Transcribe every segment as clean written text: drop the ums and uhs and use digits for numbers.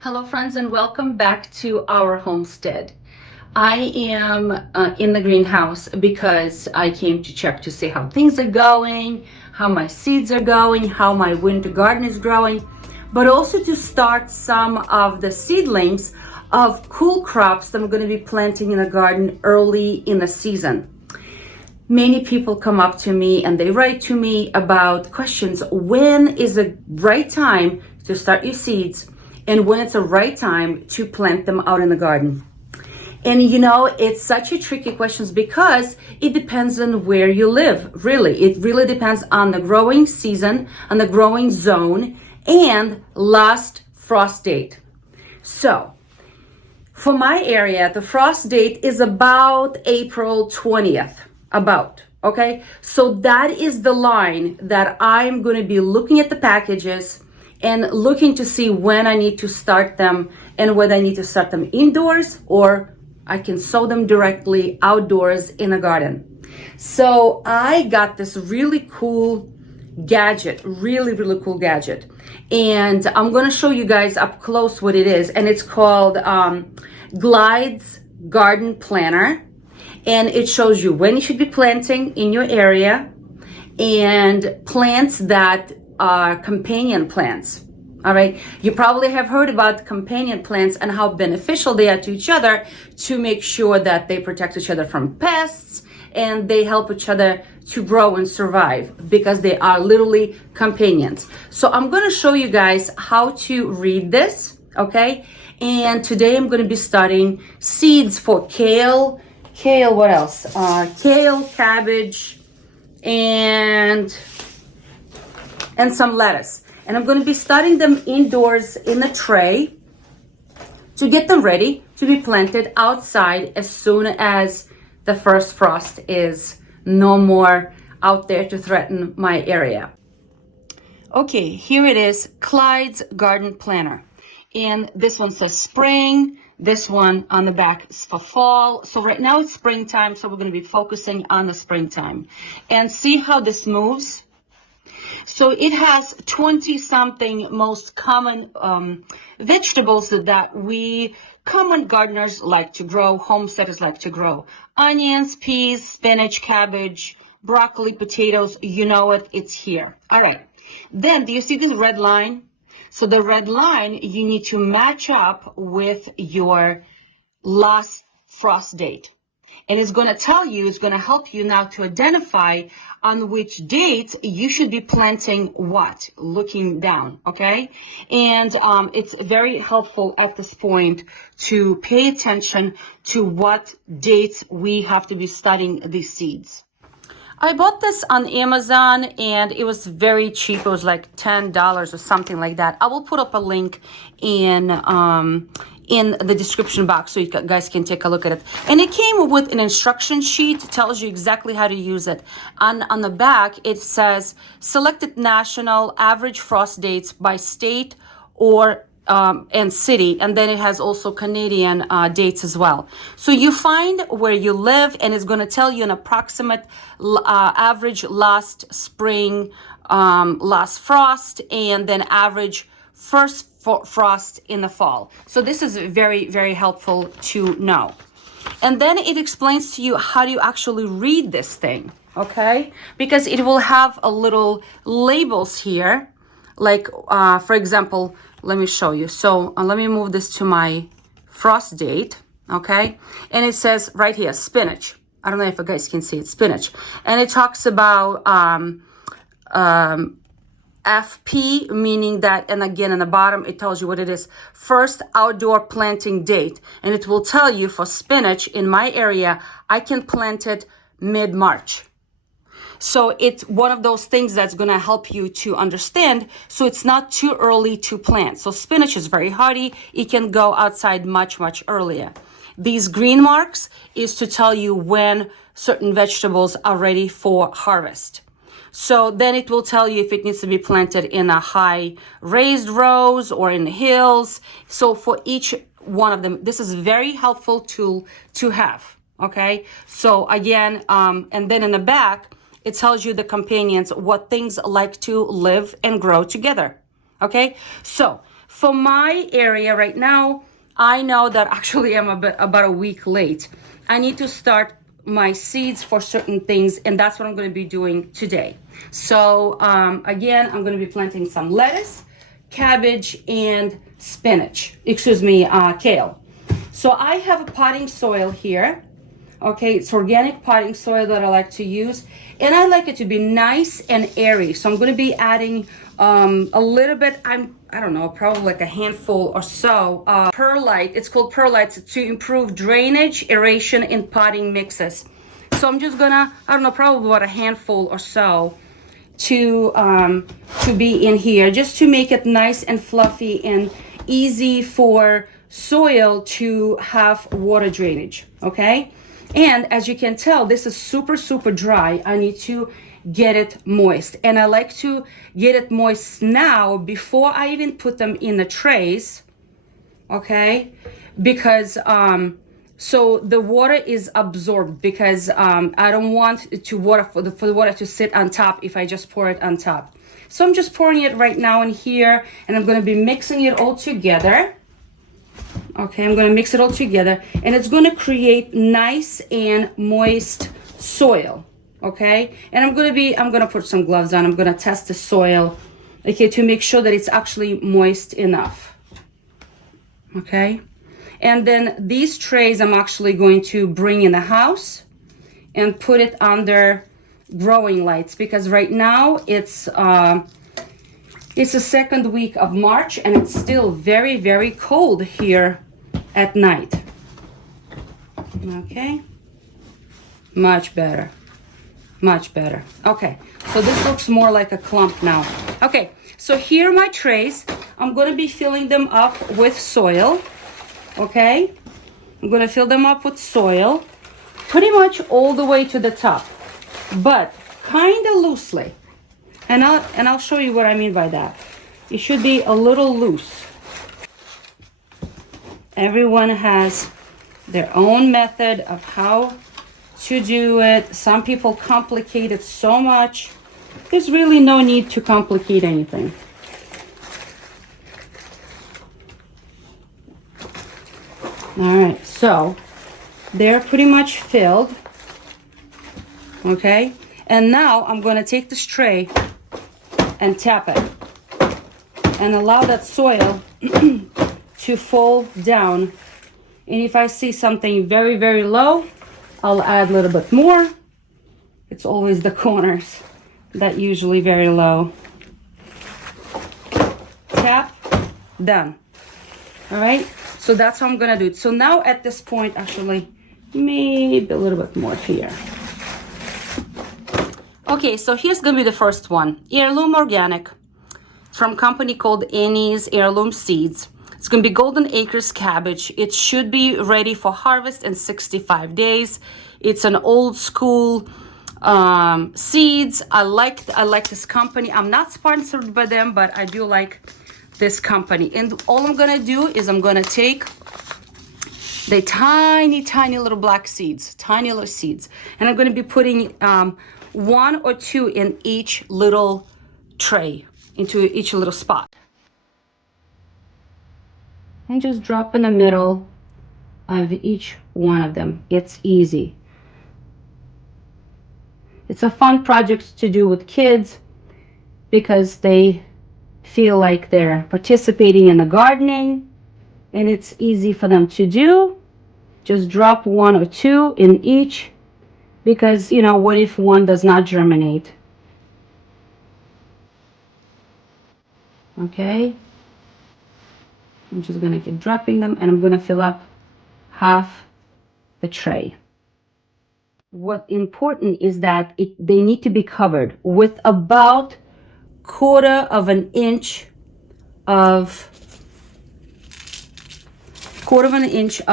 Hello friends, and welcome back to our homestead. I am in the greenhouse because I came to check to see how things are going, how my seeds are going, how my winter garden is growing, but also to start some of the seedlings of cool crops that I'm going to be planting in the garden early in the season. Many people come up to me and they write to me about questions. When is the right time to start your seeds? And when it's the right time to plant them out in the garden. And it's such a tricky question because it depends on where you live. Really, it really depends on the growing season, on the growing zone, and last frost date. So for my area, the frost date is about April 20th, okay? So that is the line that I'm going to be looking at the packages and looking to see when I need to start them and whether I need to start them indoors or I can sow them directly outdoors in a garden. So I got this really cool gadget, really cool gadget. And I'm going to show you guys up close what it is. And it's called Clyde's Garden Planner. And it shows you when you should be planting in your area and plants that are companion plants. All right. You probably have heard about companion plants and how beneficial they are to each other to make sure that they protect each other from pests and they help each other to grow and survive because they are literally companions. So I'm going to show you guys how to read this. Okay. And today I'm going to be studying seeds for kale, what else? Kale, cabbage, and some lettuce. And I'm going to be studying them indoors in a tray to get them ready to be planted outside as soon as the first frost is no more out there to threaten my area. Okay, here it is, Clyde's Garden Planner. And this one says spring. This one on the back is for fall. So right now it's springtime, so we're going to be focusing on the springtime. And see how this moves? So it has 20 something most common vegetables that we common gardeners like to grow, homesteaders like to grow. Onions, peas, spinach, cabbage, broccoli, potatoes, you know it, it's here. All right. Then do you see this red line? So the red line, you need to match up with your last frost date. And it's going to tell you, it's going to help you now to identify on which date you should be planting what, looking down, okay? And it's very helpful at this point to pay attention to what dates we have to be studying these seeds. I bought this on Amazon and it was very cheap. It was like $10 or something like that. I will put up a link in the description box so you guys can take a look at it. And it came with an instruction sheet. It tells you exactly how to use it. On the back, it says selected national average frost dates by state or and city, and then it has also Canadian dates as well. So you find where you live, and it's going to tell you an approximate average last spring, last frost, and then average first frost in the fall. So this is very helpful to know. And then it explains to you how do you actually read this thing, okay? Because it will have a little labels here, like for example, let me show you. So let me move this to my frost date, okay? And it says right here, spinach. I don't know if you guys can see it, spinach. And it talks about FP, meaning that, and again, in the bottom, it tells you what it is. First outdoor planting date. And it will tell you for spinach in my area, I can plant it mid-March. So it's one of those things that's going to help you to understand. So it's not too early to plant. So spinach is very hardy. It can go outside much earlier. These green marks is to tell you when certain vegetables are ready for harvest. So then it will tell you if it needs to be planted in a high raised rows or in the hills. So for each one of them, this is a very helpful tool to have. Okay. So again, and then in the back, it tells you the companions, what things like to live and grow together. Okay. So For my area right now, I know that actually I'm about a week late. I need to start my seeds for certain things, and that's what I'm going to be doing today. So again, I'm going to be planting some lettuce, cabbage, and spinach. Excuse me, kale. So I have a potting soil here. Okay, it's organic potting soil that I like to use, and I like it to be nice and airy. So I'm going to be adding a little bit, I don't know, probably like a handful or so perlite. It's called perlite to improve drainage, aeration in potting mixes. So I'm just gonna, I don't know, probably about a handful or so to be in here, just to make it nice and fluffy and easy for soil to have water drainage. Okay, and as you can tell, this is super dry. I need to get it moist, and I like to get it moist now before I even put them in the trays. Okay, because so the water is absorbed, because I don't want it to water for the water to sit on top if I just pour it on top. So I'm just pouring it right now in here, and I'm going to be mixing it all together. Okay, I'm going to mix it all together, and it's going to create nice and moist soil. Okay, and I'm going to put some gloves on. I'm going to test the soil, okay, to make sure that it's actually moist enough. Okay, and then these trays I'm actually going to bring in the house and put it under growing lights, because right now it's the second week of March, and it's still very cold here at night. Okay, much better. Okay, so this looks more like a clump now. Okay, so here are my trays. I'm going to be filling them up with soil. Okay, I'm going to fill them up with soil pretty much all the way to the top, but kind of loosely. And I'll show you what I mean by that. It should be a little loose. Everyone has their own method of how to do it. Some people complicate it so much. There's really no need to complicate anything. All right, so they're pretty much filled. Okay, and now I'm going to take this tray and tap it and allow that soil to fall down. And if I see something very low, I'll add a little bit more. It's always the corners that usually very low. Tap, done. All right, so that's how I'm gonna do it. So now at this point, actually, maybe a little bit more here. Okay, so here's gonna be the first one. Heirloom organic from a company called Annie's Heirloom Seeds. It's gonna be Golden Acres cabbage. It should be ready for harvest in 65 days. It's an old school seeds. I like this company. I'm not sponsored by them, but I do like this company. And all I'm gonna do is I'm gonna take the tiny little black seeds, tiny little seeds, and I'm gonna be putting 1 or 2 in each little tray, into each little spot. And just drop in the middle of each one of them. It's easy. It's a fun project to do with kids because they feel like they're participating in the gardening, and it's easy for them to do. Just drop 1 or 2 in each, because, you know, what if one does not germinate? Okay. I'm just gonna keep dropping them, and I'm gonna fill up half the tray. What's important is that they need to be covered with about 1/4 inch of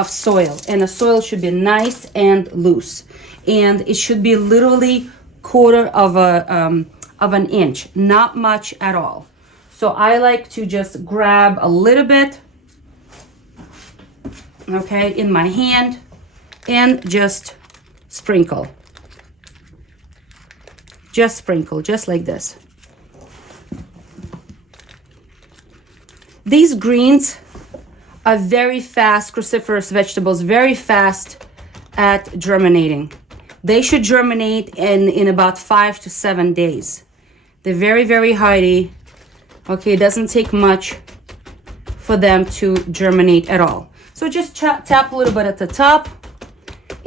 soil, and the soil should be nice and loose, and it should be literally 1/4 inch, not much at all. So I like to just grab a little bit, okay, in my hand, and just sprinkle. Just sprinkle, just like this. These greens are very fast, cruciferous vegetables, very fast at germinating. They should germinate in about 5 to 7 days. They're very, very hardy. Okay, it doesn't take much for them to germinate at all. So just tap a little bit at the top,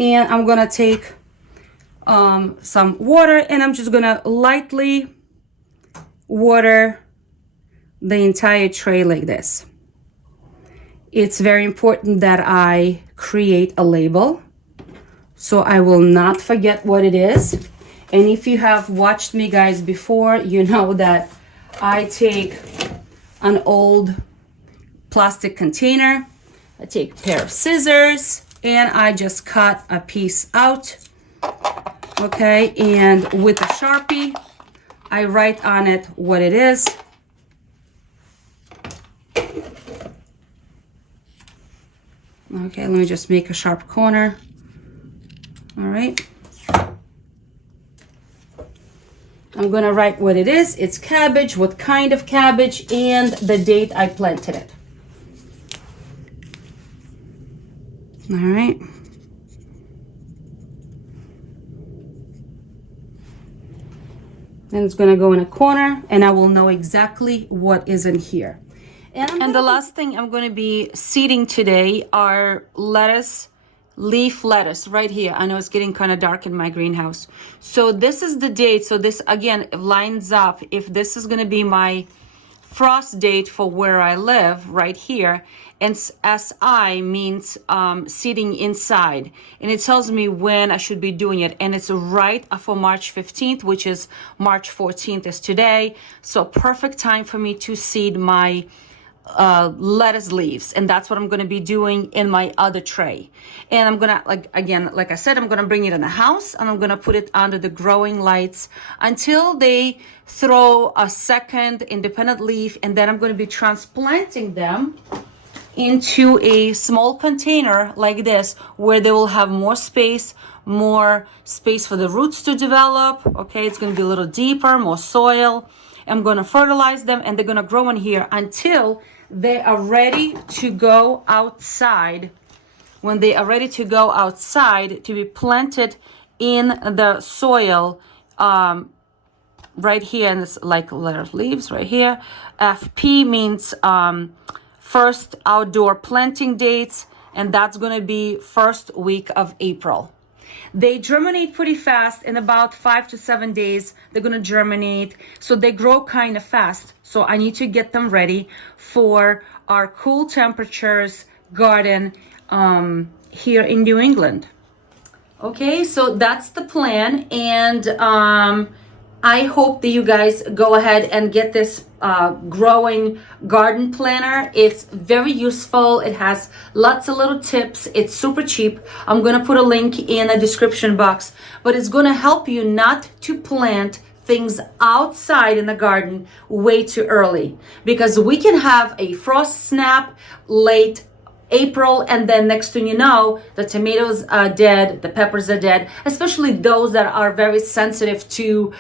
and I'm gonna take some water, and I'm just gonna lightly water the entire tray like this. It's very important that I create a label so I will not forget what it is. And if you have watched me guys before, you know that I take an old plastic container, I take a pair of scissors, and I just cut a piece out. Okay, and with a Sharpie, I write on it what it is. Okay, let me just make a sharp corner. All right. I'm gonna write what it is. It's cabbage, what kind of cabbage, and the date I planted it. All right. And it's gonna go in a corner, and I will know exactly what is in here. And the last thing I'm going to be seeding today are lettuce, leaf lettuce right here. I know it's getting kind of dark in my greenhouse. So this is the date. So this again lines up. If this is going to be my frost date for where I live right here, and SI means seeding inside, and it tells me when I should be doing it, and it's right for March 15th, which is March 14th is today. So perfect time for me to seed my lettuce leaves, and that's what I'm going to be doing in my other tray. And I'm gonna, like I said, I'm going to bring it in the house, and I'm going to put it under the growing lights until they throw a second independent leaf, and then I'm going to be transplanting them into a small container like this, where they will have more space for the roots to develop. Okay, it's going to be a little deeper, more soil. I'm going to fertilize them, and they're going to grow in here until they are ready to go outside. When they are ready to go outside to be planted in the soil, right here, and it's like letter leaves right here. FP means first outdoor planting dates, and that's going to be first week of April. They germinate pretty fast. In about 5 to 7 days, they're going to germinate. So they grow kind of fast. So I need to get them ready for our cool temperatures garden here in New England. Okay, so that's the plan. And I hope that you guys go ahead and get this growing garden planner. It's very useful. It has lots of little tips. It's super cheap. I'm going to put a link in the description box, but it's going to help you not to plant things outside in the garden way too early, because we can have a frost snap late April, and then next thing you know, the tomatoes are dead, the peppers are dead, especially those that are very sensitive to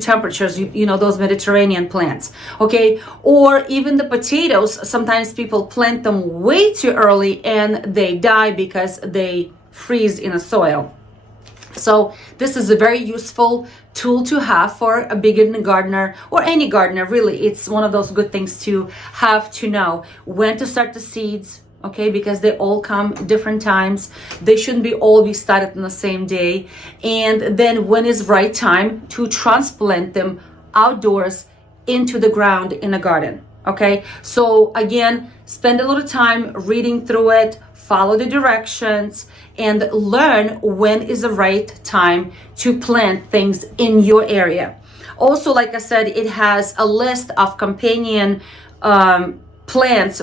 temperatures, you know, those Mediterranean plants, okay? Or even the potatoes, sometimes people plant them way too early and they die because they freeze in the soil. So this is a very useful tool to have for a beginner gardener, or any gardener really. It's one of those good things to have, to know when to start the seeds, okay, because they all come different times. They shouldn't all be started on the same day. And then when is right time to transplant them outdoors into the ground in a garden, okay? So again, spend a little time reading through it, follow the directions, and learn when is the right time to plant things in your area. Also, like I said, it has a list of companion plants,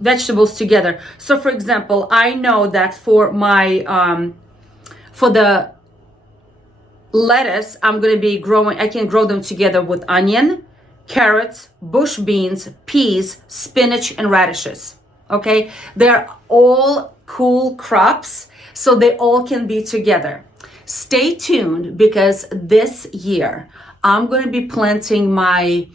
vegetables together. So for example, I know that for my for the lettuce, I'm going to be growing, I can grow them together with onion, carrots, bush beans, peas, spinach, and radishes. Okay, they're all cool crops, so they all can be together. Stay tuned, because this year I'm going to be planting my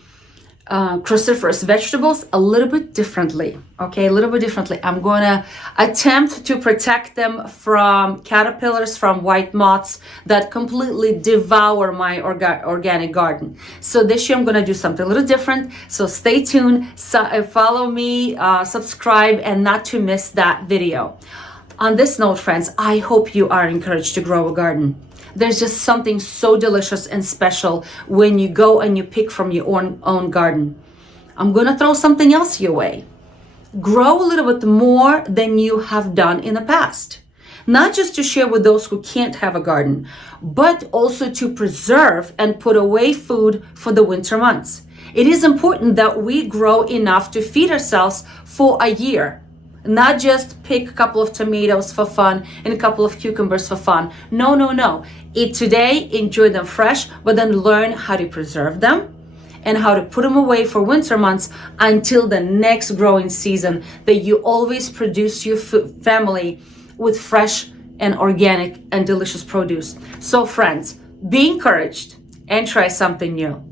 cruciferous vegetables a little bit differently. Okay, a little bit differently. I'm going to attempt to protect them from caterpillars, from white moths that completely devour my organic garden. So this year I'm going to do something a little different. So stay tuned, follow me, subscribe, and not to miss that video. On this note, friends, I hope you are encouraged to grow a garden. There's just something so delicious and special when you go and you pick from your own garden. I'm going to throw something else your way. Grow a little bit more than you have done in the past. Not just to share with those who can't have a garden, but also to preserve and put away food for the winter months. It is important that we grow enough to feed ourselves for a year. Not just pick a couple of tomatoes for fun and a couple of cucumbers for fun. No, no, no. Eat today, enjoy them fresh, but then learn how to preserve them and how to put them away for winter months until the next growing season, that you always produce your family with fresh and organic and delicious produce. So friends, be encouraged and try something new.